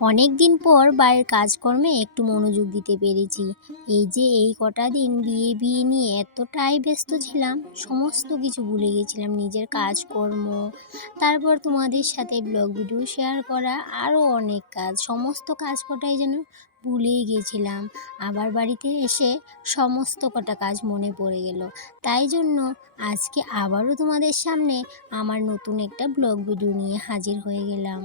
অনেক দিন পর বাড়ির কাজকর্মে একটু মনোযোগ দিতে পেরেছি। এই যে এই কটা দিন বিয়ে নিয়ে এতটাই ব্যস্ত ছিলাম, সমস্ত কিছু ভুলে গেছিলাম, নিজের কাজকর্ম, তারপর তোমাদের সাথে ব্লগ ভিডিও শেয়ার করা, আরও অনেক কাজ, সমস্ত কাজ কটাই যেন ভুলেই গেছিলাম। আবার বাড়িতে এসে সমস্ত কটা কাজ মনে পড়ে গেল। তাই জন্য আজকে আবারও তোমাদের সামনে আমার নতুন একটা ব্লগ ভিডিও নিয়ে হাজির হয়ে গেলাম।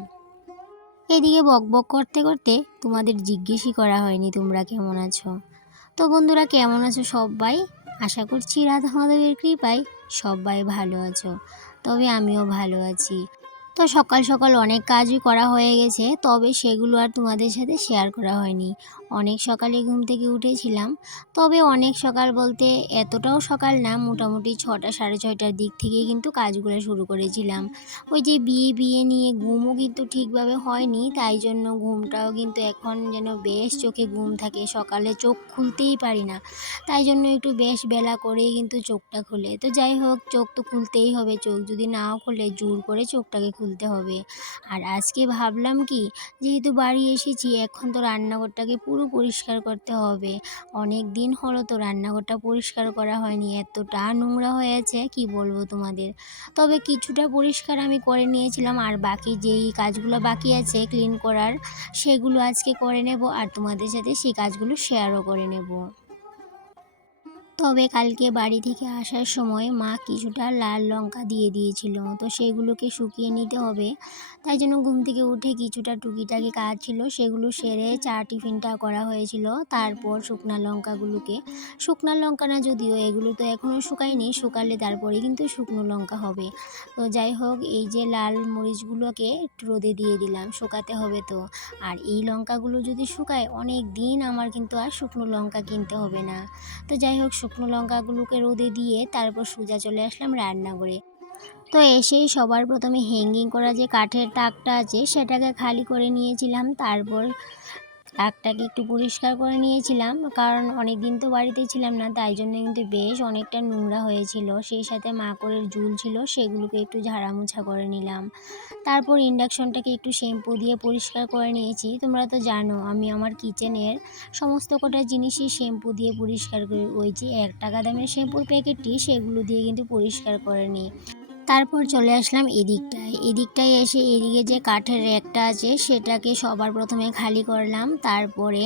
এদিকে বকবক করতে করতে তোমাদের জিজ্ঞেসই করা হয়নি তোমরা কেমন আছো। তো বন্ধুরা, কেমন আছো সবাই? আশা করছি রাধা মাধবের কৃপায় সবাই ভালো আছো। তবে আমিও ভালো আছি। তো সকাল সকাল অনেক কাজই করা হয়ে গেছে, তবে সেগুলো আর তোমাদের সাথে শেয়ার করা হয়নি। অনেক সকালে ঘুম থেকে উঠেছিলাম, তবে অনেক সকাল বলতে এতটাও সকাল না, মোটামুটি 6টা সাড়ে 6টার দিক থেকেই কিন্তু কাজগুলো শুরু করেছিলাম। ওই যে বিয়ে নিয়ে ঘুমও কিন্তু ঠিকভাবে হয়নি, তাই জন্য ঘুমটাও কিন্তু এখন যেন বেশ চোখে ঘুম থাকে, সকালে চোখ খুলতেই পারি না। তাই জন্য একটু বেশ বেলা করেই কিন্তু চোখটা খুলে। তো যাই হোক, চোখ তো খুলতেই হবে, চোখ যদি নাও খুলে জোর করে চোখটাকে খুলতে হবে। আর আজকে ভাবলাম কি, যেহেতু বাড়ি এসেছি এখন তো রান্নাঘরটাকে পুরো পরিষ্কার করতে হবে। অনেক দিন হলো তো রান্নাঘরটা পরিষ্কার করা হয়নি, এতটা নোংরা হয়েছে কি বলবো তোমাদের। তবে কিছুটা পরিষ্কার আমি করে নিয়েছিলাম, আর বাকি যেই কাজগুলো বাকি আছে ক্লিন করার, সেগুলো আজকে করে নেব আর তোমাদের সাথে সেই কাজগুলো শেয়ারও করে নেব। তবে কালকে বাড়ি থেকে আসার সময় মা কিছুটা লাল লঙ্কা দিয়ে দিয়েছিল, তো সেগুলোকে শুকিয়ে নিতে হবে। তাই জন্য ঘুম থেকে উঠে কিছুটা টুকিটাকি কাজ ছিল সেগুলো সেরে চা টিফিনটা করা হয়েছিল। তারপর শুকনা লঙ্কা না, যদিও এগুলো তো এখনও শুকায়নি, শুকালে তারপরে কিন্তু শুকনো লঙ্কা হবে। তো যাই হোক, এই যে লাল মরিচগুলোকে একটু রোদে দিয়ে দিলাম, শুকাতে হবে তো। আর এই লঙ্কাগুলো যদি শুকায় অনেক দিন আমার কিন্তু আর শুকনো লঙ্কা কিনতে হবে না। তো যাই হোক, শুকনো লঙ্কাগুলোকে রোদে দিয়ে তারপর সোজা চলে আসলাম রান্নাঘরে। তো এসেই সবার প্রথমে হ্যাঙ্গিং করা যে কাঠের তাকটা আছে সেটাকে খালি করে নিয়েছিলাম। তারপর তাকটাকে একটু পরিষ্কার করে নিয়েছিলাম, কারণ অনেক দিন তো বাড়িতে ছিলাম না, তাই জন্য কিন্তু বেশ অনেকটা নোংরা হয়েছিল। সেই সাথে মাকড়ের ঝুল ছিল, সেগুলোকে একটু ঝাড়ামোছা করে নিলাম। তারপর ইন্ডাকশনটাকে একটু শ্যাম্পু দিয়ে পরিষ্কার করে নিয়েছি। তোমরা তো জানো আমি আমার কিচেনের সমস্ত কটা জিনিসই শ্যাম্পু দিয়ে পরিষ্কার করি। ওই যে 1 টাকা দামের শ্যাম্পুর প্যাকেটটি, সেগুলো দিয়ে কিন্তু পরিষ্কার করে নিই। তারপর চলে আসলাম এদিকটায় এসে এদিকে যে কাঠের র্যাকটা আছে সেটাকে সবার প্রথমে খালি করলাম। তারপরে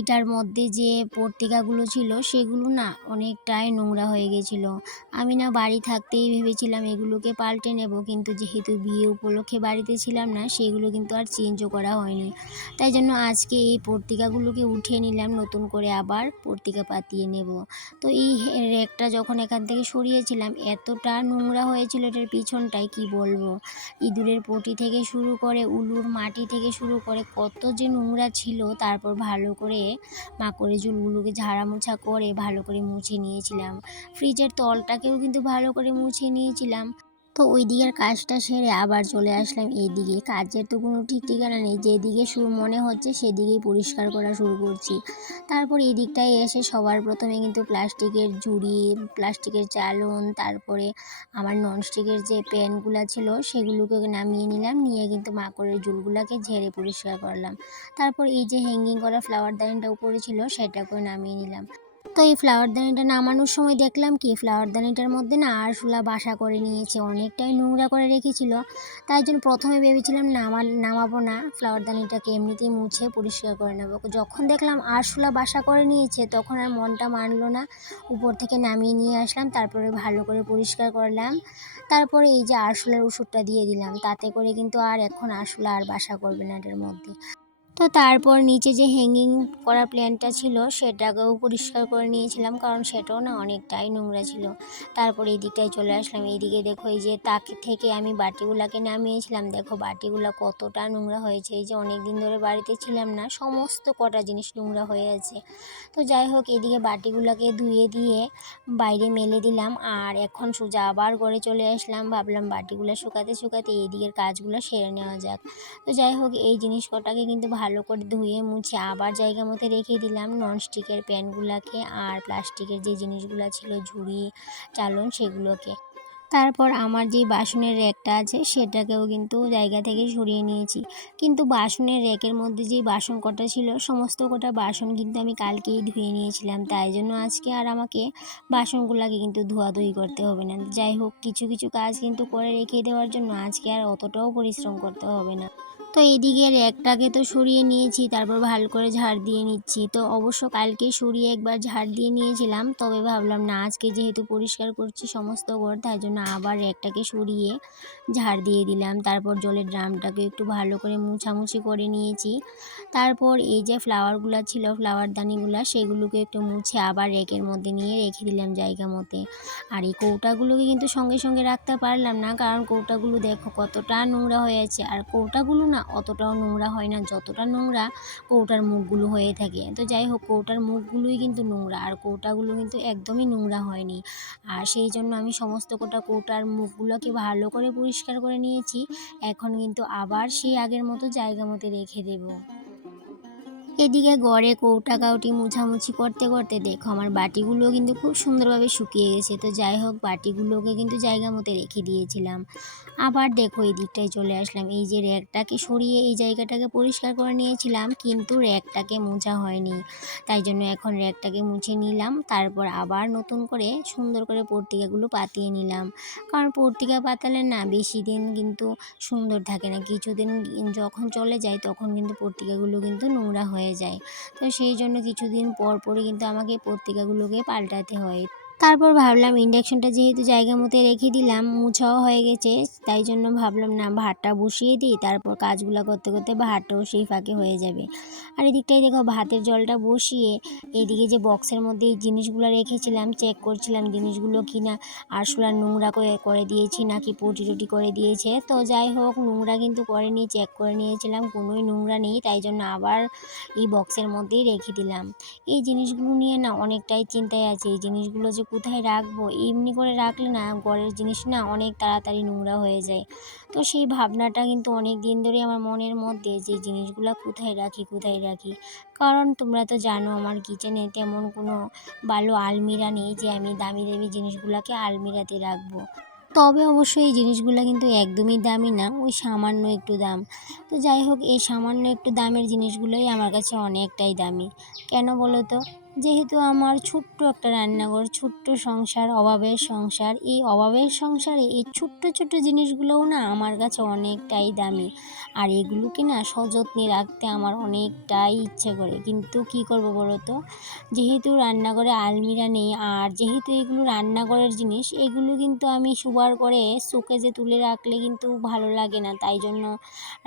এটার মধ্যে যে পত্রিকাগুলো ছিল সেগুলো না অনেকটাই নোংরা হয়ে গেছিলো। আমি না বাড়ি থাকতেই ভেবেছিলাম এগুলোকে পাল্টে নেব, কিন্তু যেহেতু বিয়ে উপলক্ষে বাড়িতে ছিলাম না, সেগুলো কিন্তু আর চেঞ্জও করা হয়নি। তাই জন্য আজকে এই পত্রিকাগুলোকে উঠিয়ে নিলাম, নতুন করে আবার পত্রিকা পাতিয়ে নেব। তো এই র্যাকটা যখন এখান থেকে সরিয়েছিলাম এতটা নোংরা হয়েছিল এটার পিছনটায় কি বলবো। ইঁদুরের পটি থেকে শুরু করে উলুর মাটি থেকে শুরু করে কত যে নোংরা ছিল। তারপর ভালো করে মাকড়ের ঝুলগুলোকে ঝাড়ামোছা করে ভালো করে মুছে নিয়েছিলাম। ফ্রিজের তলটাকেও কিন্তু ভালো করে মুছে নিয়েছিলাম। তো ওই দিকের কাজটা সেরে আবার চলে আসলাম এইদিকে। কাজের তো কোনো ঠিক ঠিকানা নেই, যেদিকে মনে হচ্ছে সেদিকেই পরিষ্কার করা শুরু করছি। তারপর এই দিকটায় এসে সবার প্রথমে কিন্তু প্লাস্টিকের ঝুড়ি, প্লাস্টিকের চালন, তারপরে আমার ননস্টিকের যে প্যানগুলো ছিল সেগুলোকে নামিয়ে নিলাম, নিয়ে কিন্তু মাকড়ের ঝুলগুলোকে ঝেড়ে পরিষ্কার করলাম। তারপর এই যে হ্যাঙ্গিং করা ফ্লাওয়ার দানিটা উপরে ছিল সেটাকেও নামিয়ে নিলাম। তো এই ফ্লাওয়ার দানিটা নামানোর সময় দেখলাম কি, ফ্লাওয়ার দানিটার মধ্যে না আরশোলা বাসা করে নিয়েছে, অনেকটাই নোংরা করে রেখেছিল। তাই জন্য প্রথমে ভেবেছিলাম নামাবো না, ফ্লাওয়ার দানিটাকে এমনিতেই মুছে পরিষ্কার করে নেবো। যখন দেখলাম আরশোলা বাসা করে নিয়েছে তখন আর মনটা মানলো না, উপর থেকে নামিয়ে নিয়ে আসলাম, তারপরে ভালো করে পরিষ্কার করলাম। তারপরে এই যে আরশোলার ওষুধটা দিয়ে দিলাম, তাতে করে কিন্তু আর এখন আরশোলা আর বাসা করবে না এটার মধ্যে। তো তারপর নিচে যে হ্যাঙ্গিং করা প্ল্যানটা ছিল সেটাকেও পরিষ্কার করে নিয়েছিলাম, কারণ সেটাও না অনেকটাই নোংরা ছিল। তারপর এই দিকটায় চলে আসলাম, এইদিকে দেখো এই যে তাক থেকে আমি বাটিগুলোকে নামিয়েছিলাম, দেখো বাটিগুলো কতটা নোংরা হয়েছে। এই যে অনেক দিন ধরে বাড়িতে ছিলাম না, সমস্ত কটা জিনিস নোংরা হয়ে আছে। তো যাই হোক, এদিকে বাটিগুলোকে ধুয়ে দিয়ে বাইরে মেলে দিলাম, আর এখন সোজা আবার ঘরে চলে আসলাম। ভাবলাম বাটিগুলো শুকাতে শুকাতে এই দিকের কাজগুলো সেরে নেওয়া যাক। তো যাই হোক, এই জিনিস কটাকে কিন্তু ভালো করে ধুয়ে মুছে আবার জায়গা মতো রেখে দিলাম, ননস্টিকের প্যানগুলোকে আর প্লাস্টিকের যে জিনিসগুলো ছিল ঝুড়ি চালন সেগুলোকে। তারপর আমার যেই বাসনের র্যাকটা আছে সেটাকেও কিন্তু জায়গা থেকে সরিয়ে নিয়েছি। কিন্তু বাসনের র্যাকের মধ্যে যেই বাসন কটা ছিল সমস্ত কটা বাসন কিন্তু আমি কালকেই ধুয়ে নিয়েছিলাম। তাই জন্য আজকে আর আমাকে বাসনগুলাকে কিন্তু ধোয়াধুয়ি করতে হবে না। যাই হোক, কিছু কিছু কাজ কিন্তু করে রেখে দেওয়ার জন্য আজকে আর অতটাও পরিশ্রম করতে হবে না। তো এদিকে র্যাকটাকে তো সরিয়ে নিয়েছি, তারপর ভালো করে ঝাড় দিয়ে নিচ্ছি। তো অবশ্য কালকে সরিয়ে একবার ঝাড় দিয়ে নিয়েছিলাম, তবে ভাবলাম না আজকে যেহেতু পরিষ্কার করছি সমস্ত ঘর, তাই জন্য আবার র্যাকটাকে সরিয়ে ঝাড় দিয়ে দিলাম। তারপর জলের ড্রামটাকে একটু ভালো করে মুছামুছি করে নিয়েছি। তারপর এই যে ফ্লাওয়ারগুলা ছিল, ফ্লাওয়ার দানিগুলা, সেগুলোকে একটু মুছে আবার র্যাকের মধ্যে নিয়ে রেখে দিলাম জায়গা মতে। আর এই কৌটাগুলোকে কিন্তু সঙ্গে সঙ্গে রাখতে পারলাম না, কারণ কৌটাগুলো দেখো কতটা নোংরা হয়ে আছে। আর কৌটাগুলো না অতটাও নোংরা হয় না যতটা নোংরা কৌটার মুখগুলো হয়ে থাকে। তো যাই হোক, কৌটার মুখগুলোই কিন্তু নোংরা, আর কৌটাগুলো কিন্তু একদমই নোংরা হয়নি। আর সেই জন্য আমি সমস্ত কৌটার মুখগুলোকে ভালো করে পরিষ্কার করে নিয়েছি। এখন কিন্তু আবার সেই আগের মতো জায়গা মতো রেখে দেবো। এদিকে গড়ে কৌটা কাউটি মুছামুছি করতে করতে দেখো আমার বাটিগুলো কিন্তু খুব সুন্দরভাবে শুকিয়ে গেছে। তো যাই হোক, বাটিগুলোকে কিন্তু জায়গা মতো রেখে দিয়েছিলাম। আবার দেখো এই দিকটায় চলে আসলাম, এই যে র্যাকটাকে সরিয়ে এই জায়গাটাকে পরিষ্কার করে নিয়েছিলাম, কিন্তু র্যাকটাকে মোছা হয়নি। তাই জন্য এখন র্যাকটাকে মুছে নিলাম, তারপর আবার নতুন করে সুন্দর করে পত্রিকাগুলো পাতিয়ে নিলাম। কারণ পত্রিকা পাতালে না বেশি দিন কিন্তু সুন্দর থাকে না, কিছুদিন যখন চলে যায় তখন কিন্তু পত্রিকাগুলো কিন্তু নোংরা হয়ে যায়। তো সেই জন্য কিছুদিন পর পরই কিন্তু আমাকে পত্রিকাগুলোকে পাল্টাতে হয়। তারপর ভাবলাম ইন্ডাকশনটা যেহেতু জায়গা মতো রেখে দিলাম, মুছাও হয়ে গেছে, তাই জন্য ভাবলাম না ভাতটা বসিয়ে দিই, তারপর কাজগুলো করতে করতে ভাতটাও সেই ফাঁকে হয়ে যাবে। আর এদিকটায় দেখো ভাতের জলটা বসিয়ে এইদিকে যে বক্সের মধ্যে এই জিনিসগুলো রেখেছিলাম চেক করছিলাম জিনিসগুলো কিনা আরশোলা নোংরা করে করে দিয়েছি নাকি পটি টটি করে দিয়েছে। তো যাই হোক, নোংরা কিন্তু করেনি, চেক করে নিয়েছিলাম কোনোই নোংরা নেই, তাই জন্য আবার এই বক্সের মধ্যেই রেখে দিলাম। এই জিনিসগুলো নিয়ে না অনেকটাই চিন্তায় আছি, এই জিনিসগুলো যে কোথায় রাখবো। এমনি করে রাখলে না ঘরের জিনিস না অনেক তাড়াতাড়ি নোংরা হয়ে যায়। তো সেই ভাবনাটা কিন্তু অনেক দিন ধরে আমার মনের মধ্যে, যে জিনিসগুলো কোথায় রাখি কোথায় রাখি। কারণ তোমরা তো জানো আমার কিচেনে তেমন কোনো ভালো আলমিরা নেই যে আমি দামি দামি জিনিসগুলোকে আলমিরাতে রাখবো। তবে অবশ্যই এই জিনিসগুলো কিন্তু একদমই দামি না, ওই সামান্য একটু দাম। তো যাই হোক, এই সামান্য একটু দামের জিনিসগুলোই আমার কাছে অনেকটাই দামি। কেন বলো তো? যেহেতু আমার ছোট্ট একটা রান্নাঘর, ছোট্ট সংসার, অভাবের সংসার, এই অভাবের সংসারে এই ছোট্ট ছোট্ট জিনিসগুলোও না আমার কাছে অনেকটাই দামি। আর এগুলোকে না সযত্নে রাখতে আমার অনেকটাই ইচ্ছে করে, কিন্তু কি করব বলো তো? যেহেতু রান্নাঘরে আলমিরা নেই, আর যেহেতু এগুলো রান্নাঘরের জিনিস, এগুলো কিন্তু আমি শোবার করে শোকেজে তুলে রাখলে কিন্তু ভালো লাগে না, তাই জন্য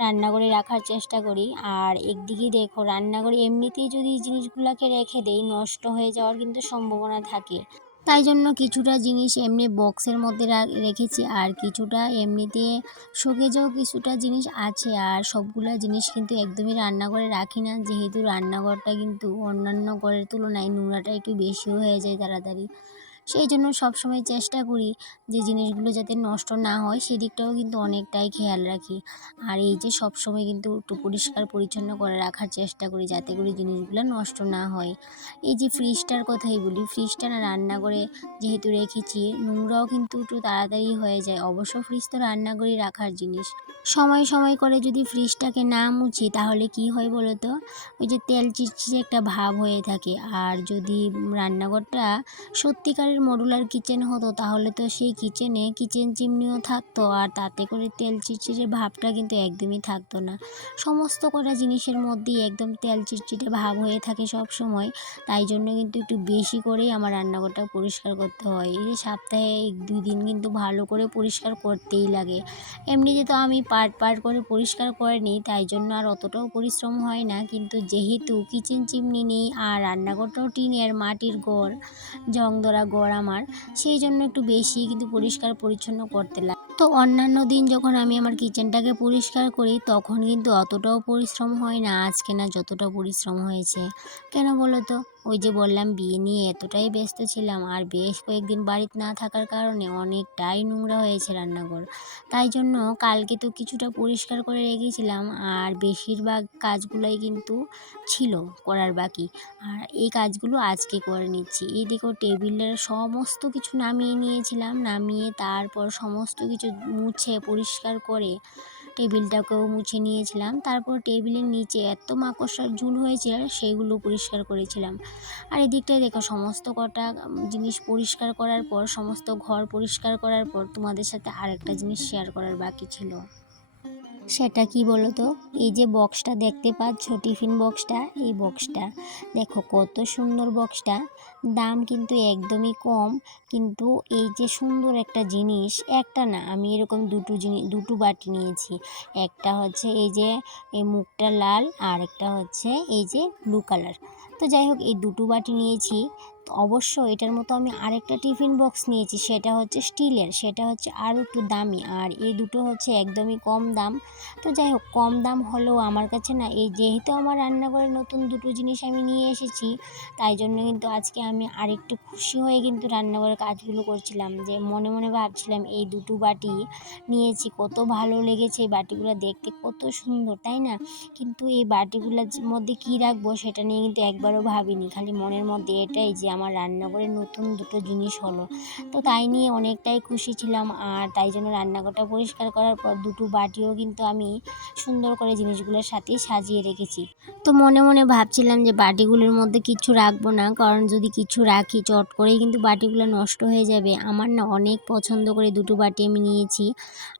রান্নাঘরে রাখার চেষ্টা করি। আর একদিকে দেখো রান্নাঘরে এমনিতেই যদি এই জিনিসগুলোকে রেখে দেই নষ্ট হয়ে যাওয়ার কিন্তু সম্ভাবনা থাকে। তাই জন্য কিছুটা জিনিস এমনি বক্সের মধ্যে রেখেছি, আর কিছুটা এমনিতে শোকেজেও কিছুটা জিনিস আছে। আর সবগুলা জিনিস কিন্তু একদমই রান্নাঘরে রাখি না, যেহেতু রান্নাঘরটা কিন্তু অন্যান্য ঘরের তুলনায় নোংরাটা একটু বেশিও হয়ে যায় তাড়াতাড়ি। সেই জন্য সবসময় চেষ্টা করি যে জিনিসগুলো যাতে নষ্ট না হয় সেদিকটাও কিন্তু অনেকটাই খেয়াল রাখি। আর এই যে সবসময় কিন্তু একটু পরিষ্কার পরিচ্ছন্ন করে রাখার চেষ্টা করি যাতে করে জিনিসগুলো নষ্ট না হয়। এই যে ফ্রিজটার কথাই বলি, ফ্রিজটা না রান্নাঘরে যেহেতু রেখেছি, নোংরাও কিন্তু একটু তাড়াতাড়ি হয়ে যায়। অবশ্য ফ্রিজ তো রান্নাঘরে রাখার জিনিস। সময় সময় করে যদি ফ্রিজটাকে না মুছি তাহলে কি হয় বলো তো? ওই যে তেল চিটচিটে একটা ভাব হয়ে থাকে। আর যদি রান্নাঘরটা সত্যিকারের মডুলার কিচেন হতো তাহলে তো সেই কিচেনে কিচেন চিমনিও থাকতো, আর তাতে করে তেল চিটচিটে ভাবটা কিন্তু একদমই থাকতো না। সমস্ত কটা জিনিসের মধ্যেই একদম তেল চিটচিটে ভাব হয়ে থাকে সব সময়। তাই জন্য কিন্তু একটু বেশি করেই আমার রান্নাঘরটা পরিষ্কার করতে হয়। এই যে সপ্তাহে 1-2 দিন কিন্তু ভালো করে পরিষ্কার করতেই লাগে। এমনিতে তো আমি পার্ট পার্ট করে পরিষ্কার করে নিই, তাই জন্য আর অতটাও পরিশ্রম হয় না। কিন্তু যেহেতু কিচেন চিমনি নেই আর রান্নাঘরটাও টিনের মাটির ঘর, জং ধরা ঘর আমার, সেই জন্য একটু বেশি কিন্তু পরিষ্কার পরিচ্ছন্ন করতে লাগে। তো অন্যান্য দিন যখন আমি আমার কিচেনটাকে পরিষ্কার করি তখন কিন্তু অতটাও পরিশ্রম হয় না, আজকে না যতটা পরিশ্রম হয়েছে। কেন বলো তো? ওই যে বললাম বিয়ে নিয়ে এতটাই ব্যস্ত ছিলাম, আর বেশ কয়েকদিন বাড়িতে না থাকার কারণে অনেকটাই নোংরা হয়েছে রান্নাঘর। তাই জন্য কালকে তো কিছুটা পরিষ্কার করে রেখেছিলাম, আর বেশিরভাগ কাজগুলোই কিন্তু ছিল করার বাকি। আর এই কাজগুলো আজকে করে নিচ্ছি। এইদিকেও টেবিলের সমস্ত কিছু নামিয়ে নিয়েছিলাম, নামিয়ে তারপর সমস্ত কিছু মুছে পরিষ্কার করে টেবিলটাকেও মুছে নিয়েছিলাম। তারপর টেবিলের নিচে এত মাকড়সার ঝুল হয়েছিল সেগুলো পরিষ্কার করেছিলাম। আর এদিকটায় দেখো সমস্ত কটা জিনিস পরিষ্কার করার পর, সমস্ত ঘর পরিষ্কার করার পর তোমাদের সাথে আরেকটা জিনিস শেয়ার করার বাকি ছিল। সেটা কি বলো তো, এই যে বক্সটা দেখতে পাচ্ছ, টিফিন বক্সটা, এই বক্সটা দেখো কত সুন্দর বক্সটা। দাম কিন্তু একদমই কম, কিন্তু এই যে সুন্দর একটা জিনিস, একটা না আমি এরকম দুটো বাটি নিয়েছি। একটা হচ্ছে এই যে এই মুখটা লাল, আর একটা হচ্ছে এই যে ব্লু কালার। তো যাই হোক এই দুটো বাটি নিয়েছি। তো অবশ্য এটার মতো আমি আরেকটা টিফিন বক্স নিয়েছি, সেটা হচ্ছে স্টিলের, সেটা হচ্ছে আরও একটু দামি, আর এই দুটো হচ্ছে একদমই কম দাম। তো যাই হোক কম দাম হলেও আমার কাছে না, এই যেহেতু আমার রান্নাঘরে নতুন দুটো জিনিস আমি নিয়ে এসেছি, তাই জন্য কিন্তু আজকে আমি আরেকটু খুশি হয়ে কিন্তু রান্নাঘরের কাজগুলো করছিলাম, যে মনে মনে ভাবছিলাম এই দুটো বাটি নিয়েছি, কত ভালো লেগেছে এই বাটিগুলো দেখতে, কত সুন্দর তাই না। কিন্তু এই বাটিগুলোর মধ্যে কী রাখবো সেটা নিয়ে কিন্তু একবারও ভাবিনি, খালি মনের মধ্যে এটাই যে আমার রান্নাঘরে নতুন দুটো জিনিস হলো। তো তাই নিয়ে অনেকটাই খুশি ছিলাম, আর তাই জন্য রান্নাঘরটা পরিষ্কার করার পর দুটো বাটিও কিন্তু আমি সুন্দর করে জিনিসগুলোর সাথে সাজিয়ে রেখেছি। তো মনে মনে ভাবছিলাম যে বাটিগুলোর মধ্যে কিছু রাখবো না, কারণ যদি কিছু রাখি চট করেই কিন্তু বাটিগুলো নষ্ট হয়ে যাবে। আমার না অনেক পছন্দ করে দুটো বাটি আমি নিয়েছি।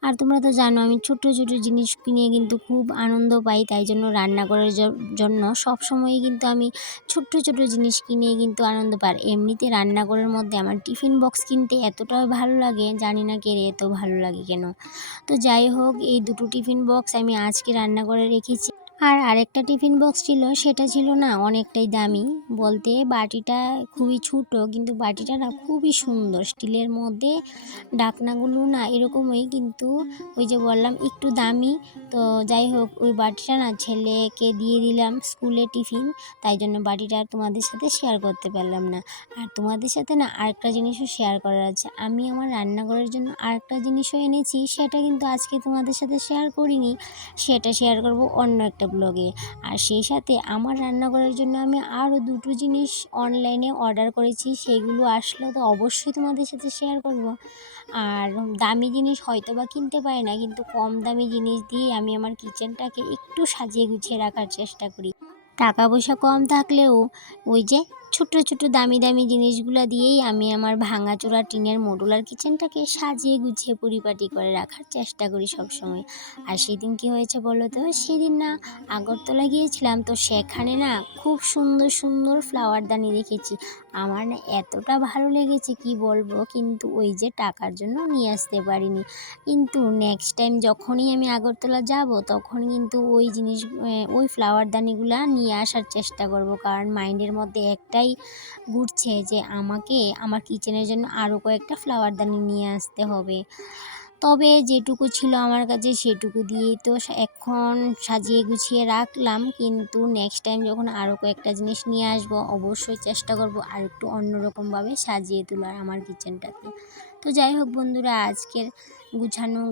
আর তোমরা তো জানো আমি ছোট ছোট জিনিস কিনে কিন্তু খুব আনন্দ পাই, তাই জন্য রান্নাঘরের জন্য সবসময়ই কিন্তু আমি ছোট্ট ছোট জিনিস কিনে কিন্তু আনন্দ পাই। এমনিতে রান্নাঘরের মধ্যে আমার টিফিন বক্স কিনতে এতটাই ভালো লাগে, জানি না কে এত ভালো লাগে কেন। তো যাই হোক এই দুটো টিফিন বক্স আমি আজকে রান্না করে রেখেছি। আর আরেকটা টিফিন বক্স ছিল, সেটা ছিল না অনেকটাই দামি, বলতে বাটিটা খুবই ছোটো, কিন্তু বাটিটা না খুবই সুন্দর, স্টিলের মধ্যে ঢাকনাগুলো না এরকমই, কিন্তু ওই যে বললাম একটু দামি। তো যাই হোক ওই বাটিটা না ছেলেকে দিয়ে দিলাম স্কুলে টিফিন, তাই জন্য বাটিটা আর তোমাদের সাথে শেয়ার করতে পারলাম না। আর তোমাদের সাথে না আরেকটা জিনিসও শেয়ার করার আছে, আমি আমার রান্নাঘরের জন্য আরেকটা জিনিসও এনেছি, সেটা কিন্তু আজকে তোমাদের সাথে শেয়ার করিনি, সেটা শেয়ার করব অন্য একটা ব্লগে। আর সেই সাথে আমার রান্নাঘরের জন্য আমি আরও দুটো জিনিস অনলাইনে অর্ডার করেছি, সেগুলো আসলে তো অবশ্যই তোমাদের সাথে শেয়ার করব। আর দামি জিনিস হয়তো বা কিনতে পারি না, কিন্তু কম দামি জিনিস দিয়ে আমি আমার কিচেনটাকে একটু সাজিয়ে গুছিয়ে রাখার চেষ্টা করি। টাকা পয়সা কম থাকলেও ওই যে ছোট ছোট দামি দামি জিনিসগুলো দিয়েই আমি আমার ভাঙাচোরা টিনের মডুলার কিচেনটাকে সাজিয়ে গুছিয়ে পরিপাটি করে রাখার চেষ্টা করি সবসময়। আর সেদিন কি হয়েছে বলো তো, সেদিন না আগরতলা গিয়েছিলাম, তো সেখানে না খুব সুন্দর সুন্দর ফ্লাওয়ারদানি দেখেছি। আমার না এতটা ভালো লেগেছে কি বলবো, কিন্তু ওই যে টাকার জন্য নিয়ে আসতে পারিনি। কিন্তু নেক্সট টাইম যখনই আমি আগরতলা যাব তখন কিন্তু ওই জিনিস ওই ফ্লাওয়ারদানিগুলো নিয়ে আসার চেষ্টা করব, কারণ মাইন্ডের মধ্যে একটাই ঘুরছে যে আমাকে আমার কিচেনের জন্য আরও কয়েকটা ফ্লাওয়ারদানি নিয়ে আসতে হবে। তবে যেটুকু ছিল আমার কাছে সেটুকু দিয়েই তো এখন সাজিয়ে গুছিয়ে রাখলাম, কিন্তু নেক্সট টাইম যখন আরও কয়েকটা জিনিস নিয়ে আসবো অবশ্যই চেষ্টা করব আর একটু অন্যরকমভাবে সাজিয়ে তোলার আমার কিচেনটাকে। তো যাই হোক বন্ধুরা, আজকের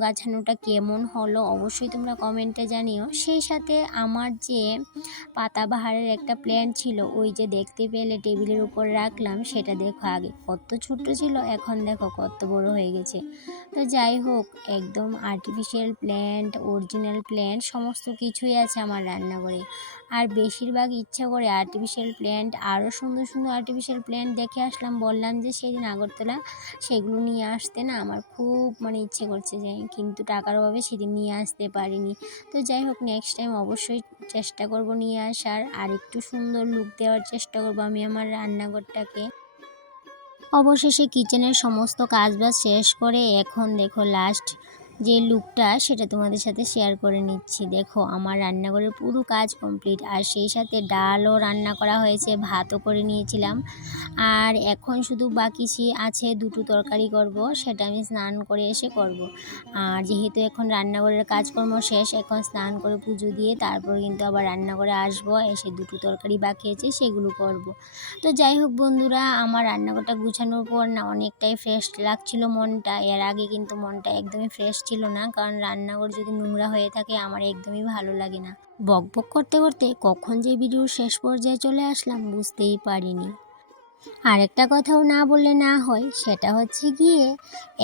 গাছানোটা কেমন হলো অবশ্যই তোমরা কমেন্টে জানিও। সেই সাথে আমার যে পাতাবাহারের একটা প্ল্যান্ট ছিল, ওই যে দেখতে পেলে টেবিলের উপর রাখলাম, সেটা দেখো আগে কত ছোট্ট ছিল, এখন দেখো কত বড় হয়ে গেছে। তো যাই হোক একদম আর্টিফিশিয়াল প্ল্যান্ট, অরিজিনাল প্ল্যান্ট সমস্ত কিছুই আছে আমার রান্নাঘরে। আর বেশিরভাগ ইচ্ছা করে আর্টিফিশিয়াল প্ল্যান্ট, আরও সুন্দর সুন্দর আর্টিফিশিয়াল প্ল্যান্ট দেখে আসলাম, বললাম যে সেদিন আগরতলা সেগুলো নিয়ে আসতে না আমার খুব ইচ্ছে করছে যে, কিন্তু টাকার অভাবে সেদিন নিয়ে আসতে পারিনি। তো যাই হোক নেক্সট টাইম অবশ্যই চেষ্টা করব নিয়ে আসার, আর একটু সুন্দর লুক দেওয়ার চেষ্টা করব আমি আমার রান্নাঘরটাকে। অবশেষে কিচেনের সমস্ত কাজবাজ শেষ করে এখন দেখো লাস্ট যে লুকটা সেটা তোমাদের সাথে শেয়ার করে নিচ্ছি। দেখো আমার রান্নাঘরের পুরো কাজ কমপ্লিট, আর সেই সাথে ডালও রান্না করা হয়েছে, ভাতও করে নিয়েছিলাম। আর এখন শুধু বাকি আছে দুটো তরকারি করব, সেটা আমি স্নান করে এসে করব। আর যেহেতু এখন রান্নাঘরের কাজকর্ম শেষ, এখন স্নান করে পুজো দিয়ে তারপর কিন্তু আবার রান্নাঘরে আসবো, এসে দুটো তরকারি বাকি আছে সেগুলো করব। তো যাই হোক বন্ধুরা, আমার রান্নাঘরটা গুছানোর পর না অনেকটাই ফ্রেশ লাগছিল মনটা। এর আগে কিন্তু মনটা একদমই ফ্রেশ ছিল না, কারণ রান্নাঘর যদি নোংরা হয়ে থাকে আমার একদমই ভালো লাগে না। বকবক করতে করতে কখন যে ভিডিওর শেষ পর্যায়ে চলে আসলাম বুঝতেই পারিনি। আরেকটা কথাও না বললে না হয়, সেটা হচ্ছে গিয়ে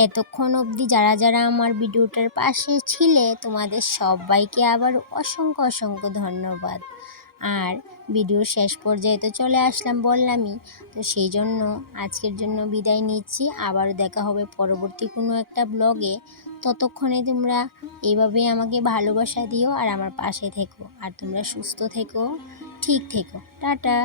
এতক্ষণ অবধি যারা যারা আমার ভিডিওটার পাশে ছিলে তোমাদের সবাইকে আবার অসংখ্য অসংখ্য ধন্যবাদ। আর ভিডিওর শেষ পর্যায়ে তো চলে আসলাম বললামই, তো সেই জন্য আজকের জন্য বিদায় নিচ্ছি। আবারও দেখা হবে পরবর্তী কোনো একটা ব্লগে। ততক্ষণে তোমরা এইভাবে আমাকে ভালোবাসা দিও আর আমার পাশে থেকো, আর তোমরা সুস্থ থেকো, ঠিক থেকো। টাটা।